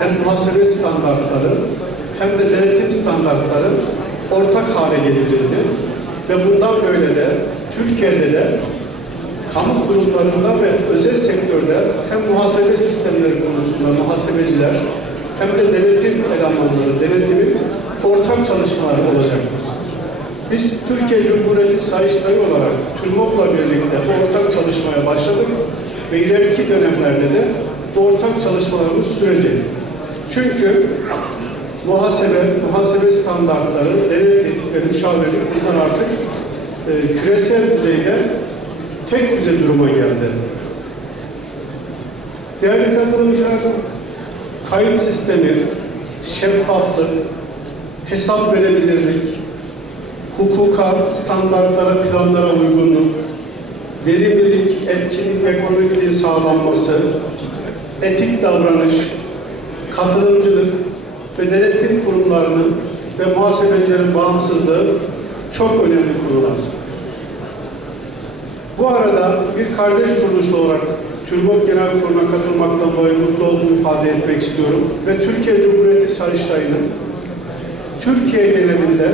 hem muhasebe standartları hem de denetim standartları ortak hale getirildi. Ve bundan böyle de Türkiye'de de kamu kurumlarında ve özel sektörde hem muhasebe sistemleri konusunda muhasebeciler hem de denetim elemanları, denetimin ortak çalışmaları olacaktır. Biz Türkiye Cumhuriyeti Sayıştayı olarak TÜRMOK'la birlikte ortak çalışmaya başladık ve ileriki dönemlerde de bu ortak çalışmalarımız sürecek. Çünkü muhasebe, muhasebe standartları, denetim ve müşavirlik bunlar artık e, küresel düzeyde tek düze duruma geldi. Değerli katılımcılar, kayıt sistemi, şeffaflık, hesap verebilirlik, hukuka, standartlara, planlara uygunluk, verimlilik, etkinlik ve ekonomikliğin sağlanması, etik davranış, katılımcılık ve denetim kurumlarının ve muhasebecilerin bağımsızlığı çok önemli konular. Bu arada bir kardeş kuruluş olarak TÜRBOK Genel Kurulu'na katılmaktan dolayı mutlu olduğumu ifade etmek istiyorum. Ve Türkiye Cumhuriyeti Sayıştayı'nın Türkiye genelinde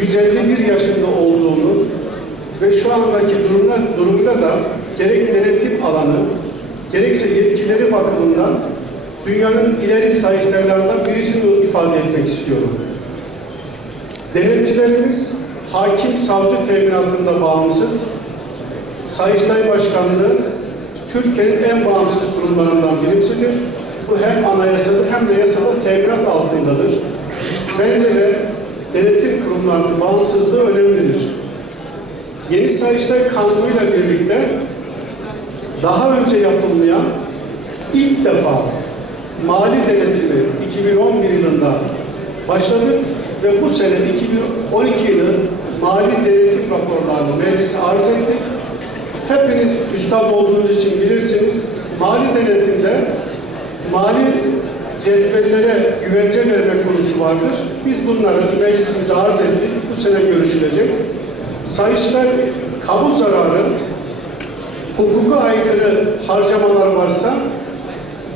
151 yaşında olduğunu ve şu andaki durumda, durumda da gerek denetim alanı, gerekse yetkileri bakımından dünyanın ileri sayıştaylarından birisini ifade etmek istiyorum. Denetçilerimiz hakim savcı teminatında bağımsız, Sayıştay Başkanlığı Türkiye'nin en bağımsız kurumlarından birisidir. Bu hem anayasada hem de yasada teminat altındadır. Bence de denetim kurumlarının bağımsızlığı önemlidir. Yeni Sayıştay Kanunu'yla birlikte daha önce yapılmayan ilk defa mali denetimi 2011 yılında başladık ve bu sene 2012 yılı mali denetim raporlarını meclise arz ettik. Hepiniz üstad olduğunuz için bilirsiniz. Mali denetimde mali cetvellere güvence verme konusu vardır. Biz bunları meclisimize arz ettik. Bu sene görüşülecek. Sayıştay kamu zararı, hukuka aykırı harcamalar varsa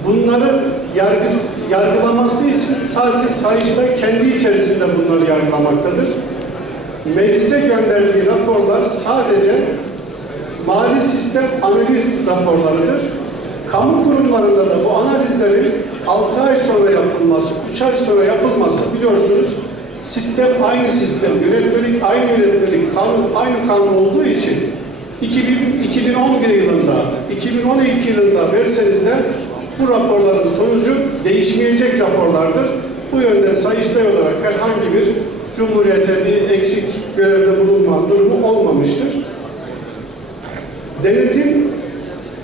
bunları yargı, yargılaması için sadece Sayıştay kendi içerisinde bunları yargılamaktadır. Meclise gönderdiği raporlar sadece mali sistem analiz raporlarıdır. Kamu kurumlarında da bu analizlerin 6 ay sonra yapılması, 3 ay sonra yapılması biliyorsunuz sistem aynı sistem, yönetmelik aynı yönetmelik, kanun aynı kanun olduğu için 2000, 2011 yılında, 2012 yılında verseniz de bu raporların sonucu değişmeyecek raporlardır. Bu yönde Sayıştay olarak herhangi bir Cumhuriyete bir eksik görevde bulunma durumu olmamıştır. Denetim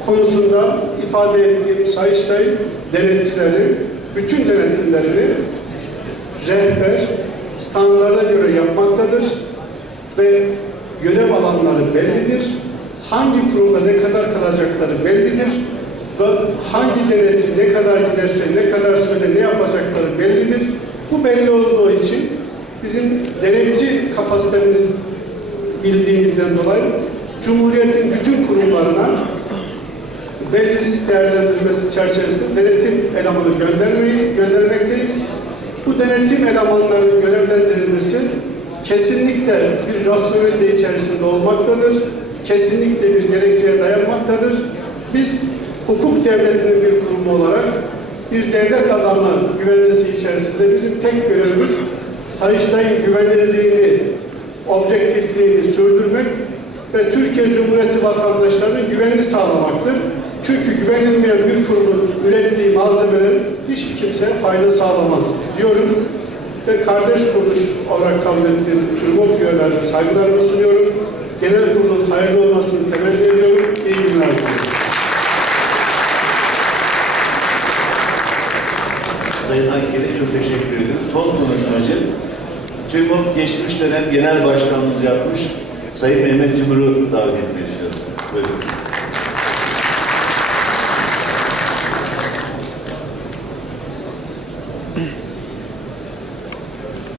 konusunda ifade ettiğim Sayıştay denetçileri, bütün denetimlerini rehber, standarda göre yapmaktadır ve görev alanları bellidir. Hangi kurumda ne kadar kalacakları bellidir hangi denetçi ne kadar giderse, ne kadar sürede ne yapacakları bellidir. Bu belli olduğu için bizim denetçi kapasitemiz bildiğimizden dolayı Cumhuriyet'in bütün kurumlarına belli risk değerlendirmesi çerçevesinde denetim elemanı göndermeyi göndermekteyiz. Bu denetim elemanlarının görevlendirilmesi kesinlikle bir rasyonelite içerisinde olmaktadır. Kesinlikle bir gerekçeye dayanmaktadır. Biz hukuk devletinin bir kurumu olarak bir devlet adamı güvencesi içerisinde bizim tek görevimiz Sayıştay'ın güvenilirliğini, objektifliğini sürdürmek ve Türkiye Cumhuriyeti vatandaşlarının güvenini sağlamaktır. Çünkü güvenilmeyen bir kurumun ürettiği malzemelerin hiçbir kimseye fayda sağlamaz diyorum. Ve kardeş kuruluş olarak kabul ettiğim TÜRMOK üyelerine saygılarımı sunuyorum. Genel kurulun hayırlı olmasını temenni ediyorum. Sayın Hakkı'ya çok teşekkür ediyorum. Son konuşmacı, TÜRMOP geçmiş dönem genel başkanımız yapmış Sayın Mehmet Tümür'ü davet ediyorum. Buyurun.